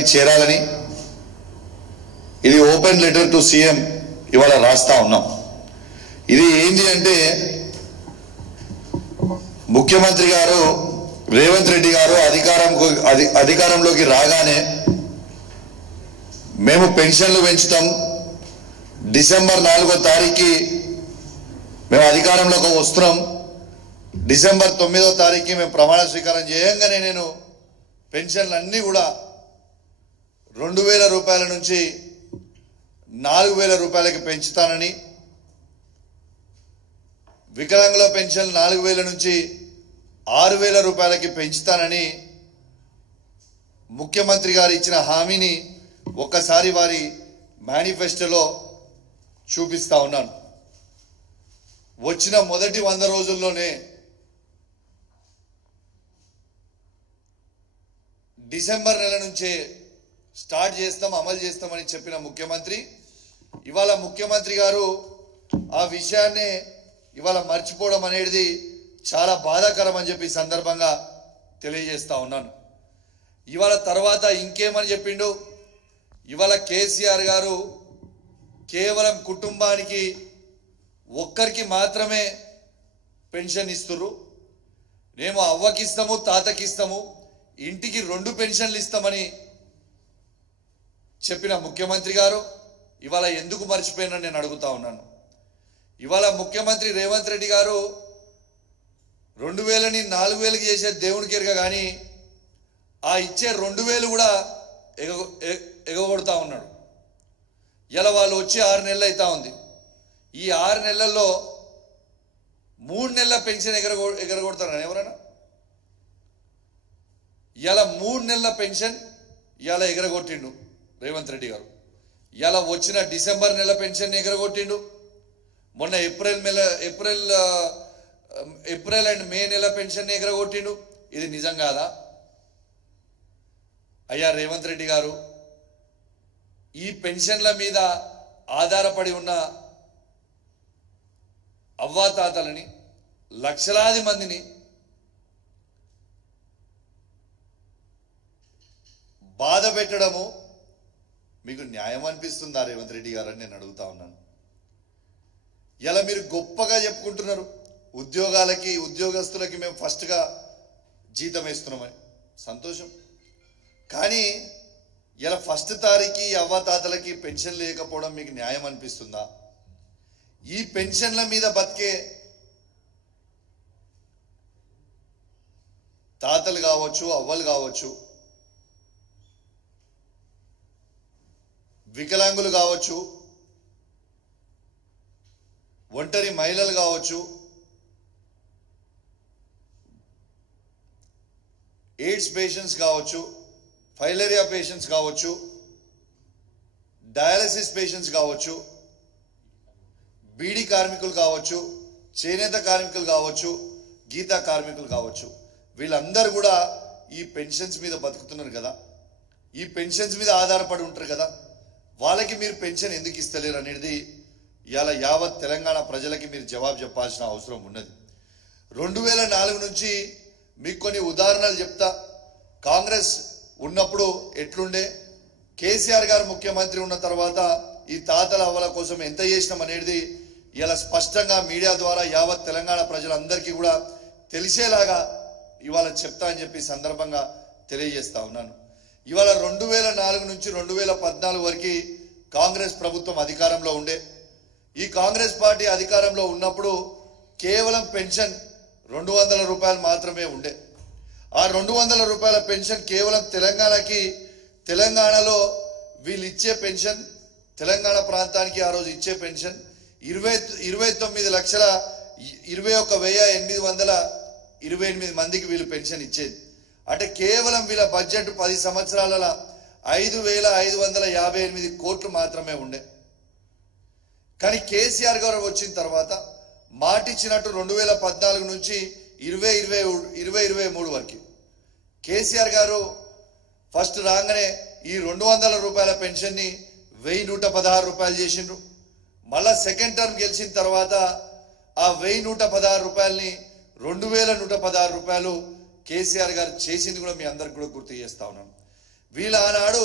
గారికి చేరాలని ఇది ఓపెన్ లెటర్ టు సీఎం ఇవాళ రాస్తా ఉన్నాం. ఇది ఏంటి అంటే ముఖ్యమంత్రి గారు రేవంత్ రెడ్డి గారు అధికారంలోకి రాగానే మేము పెన్షన్లు పెంచుతాం, డిసెంబర్ 4వ తారీఖుకి మేము అధికారంలోకి వస్తున్నాం, డిసెంబర్ 9వ తారీఖుకి మేము ప్రమాణ స్వీకారం చేయంగానే నేను పెన్షన్లు అన్నీ కూడా 2000 రూపాయల నుంచి 4000 రూపాయలకి పెంచుతానని, వికలాంగుల పెన్షన్ 4000 నుంచి 6000 రూపాయలకి పెంచుతానని ముఖ్యమంత్రి గారు ఇచ్చిన హామీని ఒక్కసారి వారి మేనిఫెస్టోలో చూపిస్తా ఉన్నాను. వచ్చిన మొదటి 100 రోజుల్లోనే డిసెంబర్ నెల నుంచే స్టార్ట్ చేస్తాం, అమలు చేస్తామని చెప్పిన ముఖ్యమంత్రి ఇవాళ ముఖ్యమంత్రి గారు ఆ విషయాన్ని ఇవాళ మర్చిపోవడం అనేది చాలా బాధాకరం అని చెప్పి సందర్భంగా తెలియజేస్తా ఉన్నాను. ఇవాళ తర్వాత ఇంకేమని చెప్పిండు, ఇవాళ కేసీఆర్ గారు కేవలం కుటుంబానికి ఒక్కరికి మాత్రమే పెన్షన్ ఇస్తుర్రు, మేము అవ్వకిస్తాము తాతకిస్తాము ఇంటికి 2 పెన్షన్లు ఇస్తామని చెప్పిన ముఖ్యమంత్రి గారు ఇవాళ ఎందుకు మర్చిపోయినని నేను అడుగుతా ఉన్నాను. ఇవాళ ముఖ్యమంత్రి రేవంత్ రెడ్డి గారు 2000ని 4000కి చేసే దేవునికి ఎరగ కానీ ఆ ఇచ్చే 2000 కూడా ఎగగొడతా ఉన్నాడు. ఇలా వాళ్ళు వచ్చి 6 నెలలు అవుతా ఉంది. ఈ 6 నెలల్లో 3 నెలల పెన్షన్ ఎగరగొడతారని ఎవరైనా? ఇలా 3 నెలల పెన్షన్ ఇలా ఎగరగొట్టిండు రేవంత్ రెడ్డి గారు. ఇలా వచ్చిన డిసెంబర్ నెల పెన్షన్ ఎగరగొట్టిండు. మొన్న ఏప్రిల్ అండ్ మే నెల పెన్షన్ ఎగరగొట్టిండు. ఇది నిజం కాదా? అయ్యా రేవంత్ రెడ్డి గారు, ఈ పెన్షన్ల మీద ఆధారపడి ఉన్న అవ్వాతాతలని లక్షలాది మందిని బాధ పెట్టడము మీకు న్యాయం అనిపిస్తుందా రేవంత్ రెడ్డి గారు అని నేను అడుగుతా ఉన్నాను. ఇలా మీరు గొప్పగా చెప్పుకుంటున్నారు, ఉద్యోగస్తులకి మేము ఫస్ట్గా జీతం వేస్తున్నామని, సంతోషం. కానీ ఇలా ఫస్ట్ తారీఖు అవ్వాతాతలకి పెన్షన్ లేకపోవడం మీకు న్యాయం అనిపిస్తుందా? ఈ పెన్షన్ల మీద బతికే తాతలు కావచ్చు, అవ్వలు కావచ్చు, వికలాంగులు కావచ్చు, ఒంటరి మహిళలు కావచ్చు, ఎయిడ్స్ పేషెంట్స్ కావచ్చు, ఫైలేరియా పేషెంట్స్ కావచ్చు, డయాలసిస్ పేషెంట్స్ కావచ్చు, బీడీ కార్మికులు కావచ్చు, చేనేత కార్మికులు కావచ్చు, గీతా కార్మికులు కావచ్చు, వీళ్ళందరూ కూడా ఈ పెన్షన్స్ మీద బతుకుతున్నారు కదా, ఈ పెన్షన్స్ మీద ఆధారపడి ఉంటారు కదా, వాళ్ళకి మీరు పెన్షన్ ఎందుకు ఇస్తలేరు అనేది ఇవాళ యావత్ తెలంగాణ ప్రజలకి మీరు జవాబు చెప్పాల్సిన అవసరం ఉన్నది. 2004 నుంచి మీకు కొన్ని ఉదాహరణలు చెప్తా. కాంగ్రెస్ ఉన్నప్పుడు ఎట్లుండే, కేసీఆర్ గారు ముఖ్యమంత్రి ఉన్న తర్వాత ఈ తాతల అవ్వల కోసం ఎంత చేసినాం అనేది ఇలా స్పష్టంగా మీడియా ద్వారా యావత్ తెలంగాణ ప్రజలందరికీ కూడా తెలిసేలాగా ఇవాళ చెప్తా అని చెప్పి సందర్భంగా తెలియజేస్తా ఉన్నాను. ఇవాళ 2004 నుంచి 2014 వరకు కాంగ్రెస్ ప్రభుత్వం అధికారంలో ఉండే. ఈ కాంగ్రెస్ పార్టీ అధికారంలో ఉన్నప్పుడు కేవలం పెన్షన్ 200 రూపాయలు మాత్రమే ఉండే. ఆ 200 రూపాయల పెన్షన్ కేవలం తెలంగాణలో వీళ్ళు ఇచ్చే పెన్షన్, తెలంగాణ ప్రాంతానికి ఆ రోజు ఇచ్చే పెన్షన్ 29,21,828 మందికి వీళ్ళు పెన్షన్ ఇచ్చేది. అంటే కేవలం వీళ్ళ బడ్జెట్ 10 సంవత్సరాల 5,558 కోట్లు మాత్రమే ఉండే. కానీ కేసీఆర్ గారు వచ్చిన తర్వాత మాటిచ్చినట్టు 2014 నుంచి 2023 వరకు కేసీఆర్ గారు ఫస్ట్ రాగానే ఈ 200 రూపాయల పెన్షన్ని 1,116 రూపాయలు చేసిండ్రు. మళ్ళా సెకండ్ టర్మ్ గెలిచిన తర్వాత ఆ 1,116 రూపాయలని 2,116 రూపాయలు కేసీఆర్ గారు చేసింది కూడా మీ అందరికి కూడా గుర్తు చేస్తా ఉన్నాను. వీళ్ళ ఆనాడు